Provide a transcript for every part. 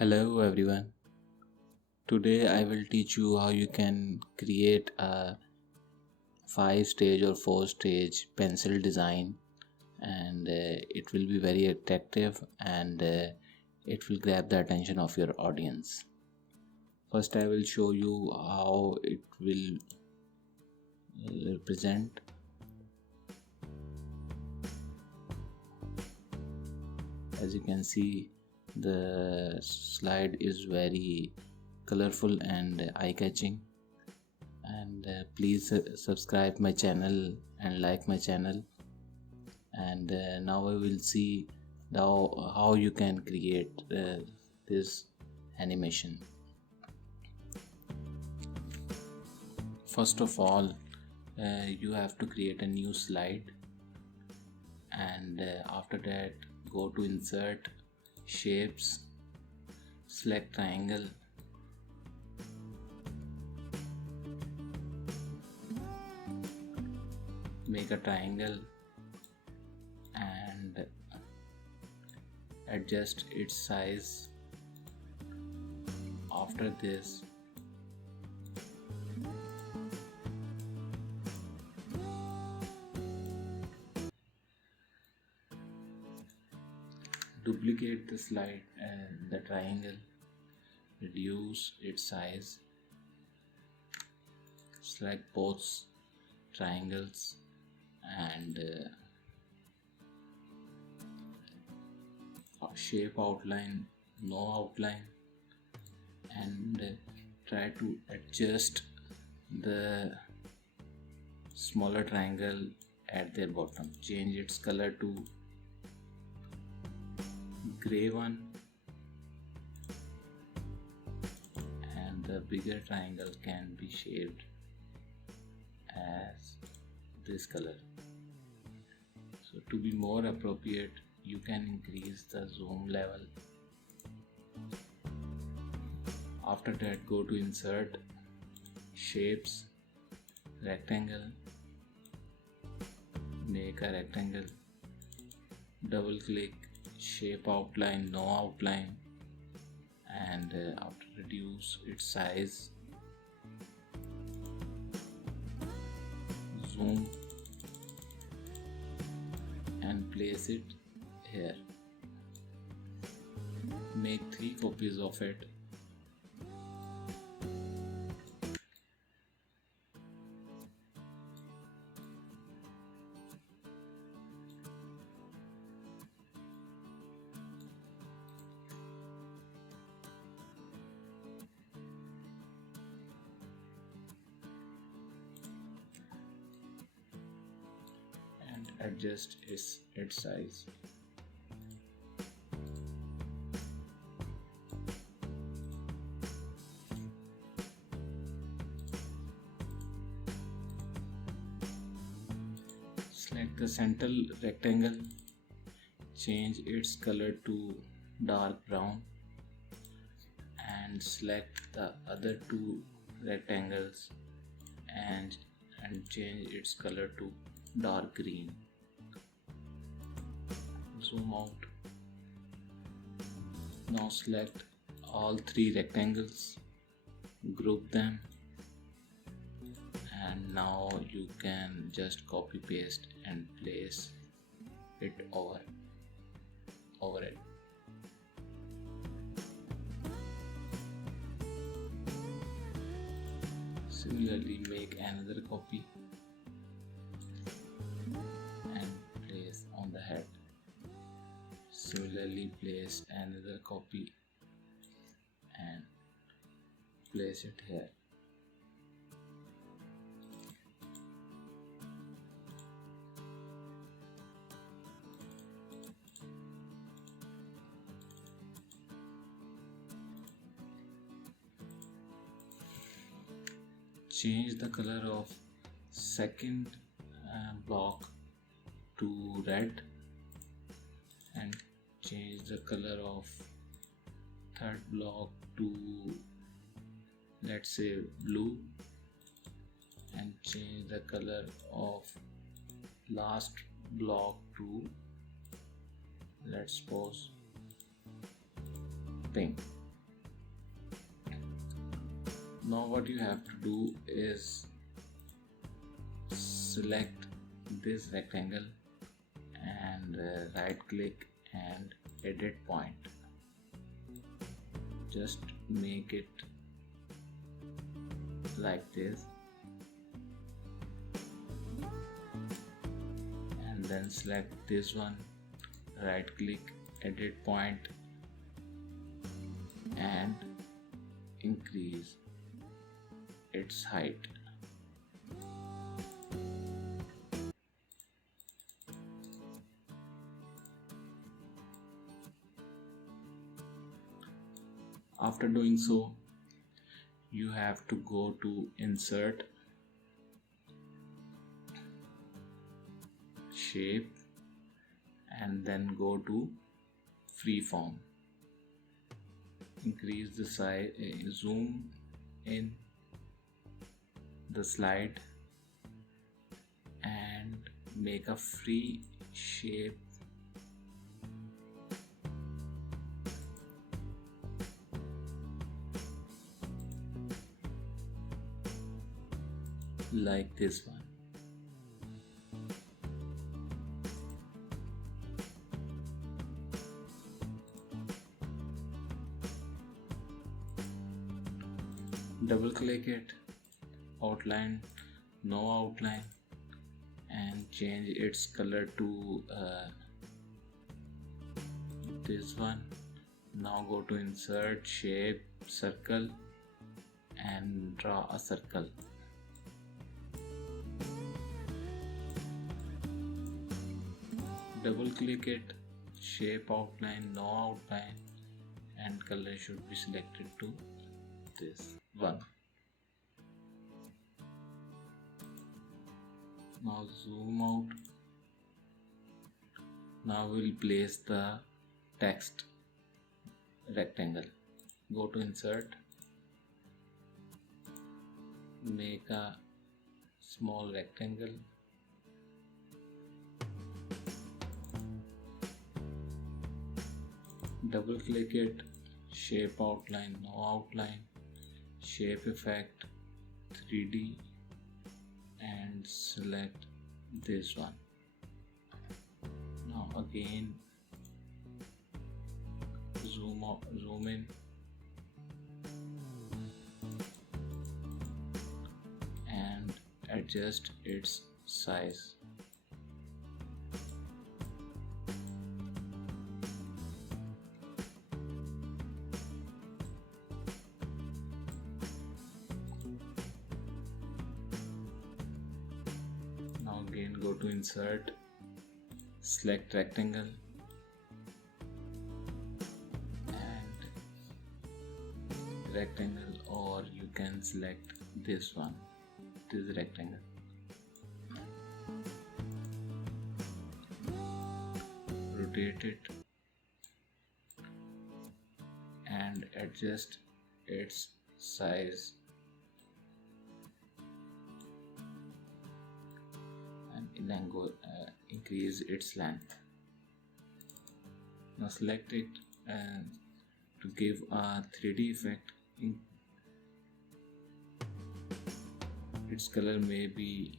Hello everyone. Today I will teach you how you can create a 5 stage or 4 stage pencil design, and it will be very attractive, and it will grab the attention of your audience. First I will show you how it will represent. As you can see, the slide is very colorful and eye-catching, and please subscribe my channel and like my channel. And now I will see how you can create this animation. First of all, you have to create a new slide, and after that go to insert, shapes, select triangle, make a triangle and adjust its size. After this, duplicate the slide and the triangle, reduce its size, select both triangles and shape outline, no outline, and try to adjust the smaller triangle at their bottom. Change its color to gray one, and the bigger triangle can be shaped as this color. So to be more appropriate, you can increase the zoom level. After that, go to insert, shapes, rectangle, make a rectangle, double click, shape outline, no outline, and after reduce its size, zoom and place it here. Make 3 copies of it. And adjust its size. Select the central rectangle, change its color to dark brown, and select the other 2 rectangles and change its color to dark green. Zoom out. Now select all 3 rectangles, group them, and now you can just copy paste and place it over it. Similarly, make another copy and place on the head. Similarly, place another copy and place it here. Change the color of second block to red, and change the color of third block to, let's say, blue, and change the color of last block to, let's suppose, pink. Now what you have to do is select this rectangle and right click and edit point. Just make it like this and then select this one, right click, edit point and increase its height. After doing so, you have to go to insert, shape and then go to freeform. Increase the size, zoom in the slide and make a free shape like this one. Double click it, outline, no outline and change its color to this one. Now go to insert, shape, circle and draw a circle. Double click it, shape, outline, no outline and color should be selected to this one. Now zoom out. Now we'll place the text rectangle. Go to insert, make a small rectangle, double click it, shape, outline, no outline, shape effect, 3D and select this one. Now again zoom out, zoom in and adjust its size. Now again go to insert, select rectangle and rectangle, or you can select this one, this rectangle. Rotate it and adjust its size and then go increase its length. Now select it and to give a 3D effect, its color may be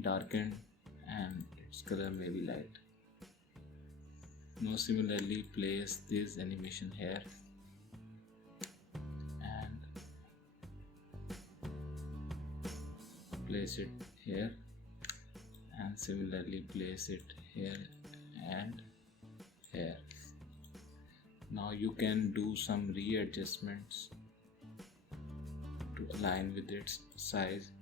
darkened and its color may be light. Now similarly place this animation here and place it here and similarly place it here and here. Now you can do some readjustments to align with its size.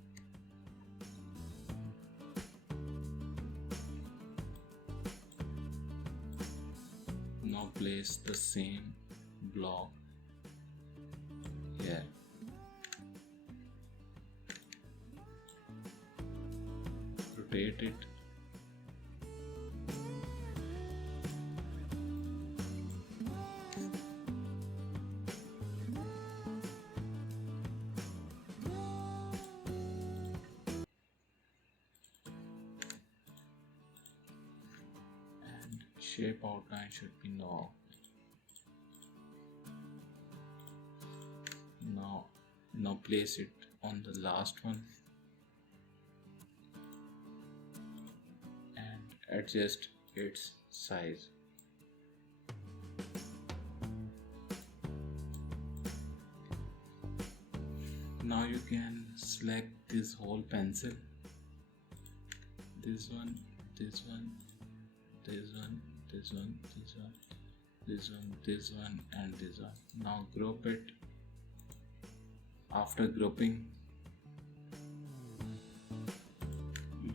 Now place the same block here. Rotate it. And shape outline should be no. Now Now place it on the last one and adjust its size. Now you can select this whole pencil, this one, this one, this one, this one, this one, this one, this one, and this one. Now group it. After grouping, you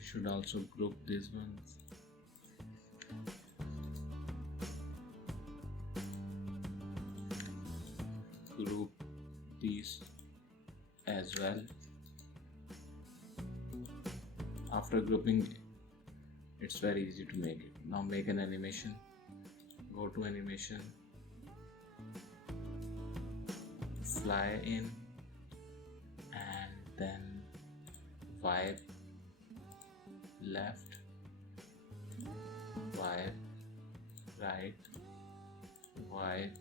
should also group these ones. Group these as well. After grouping, it's very easy to make it. Now make an animation. Go to animation, fly in, and then wipe left, wipe right, wipe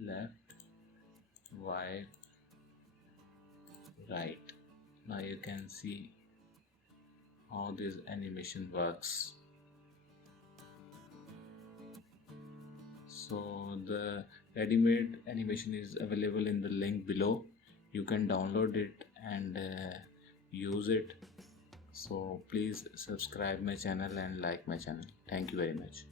left, wipe right. Now you can see how this animation works. So the ready-made animation is available in the link below. You can download it and use it. So please subscribe my channel and like my channel. Thank you very much.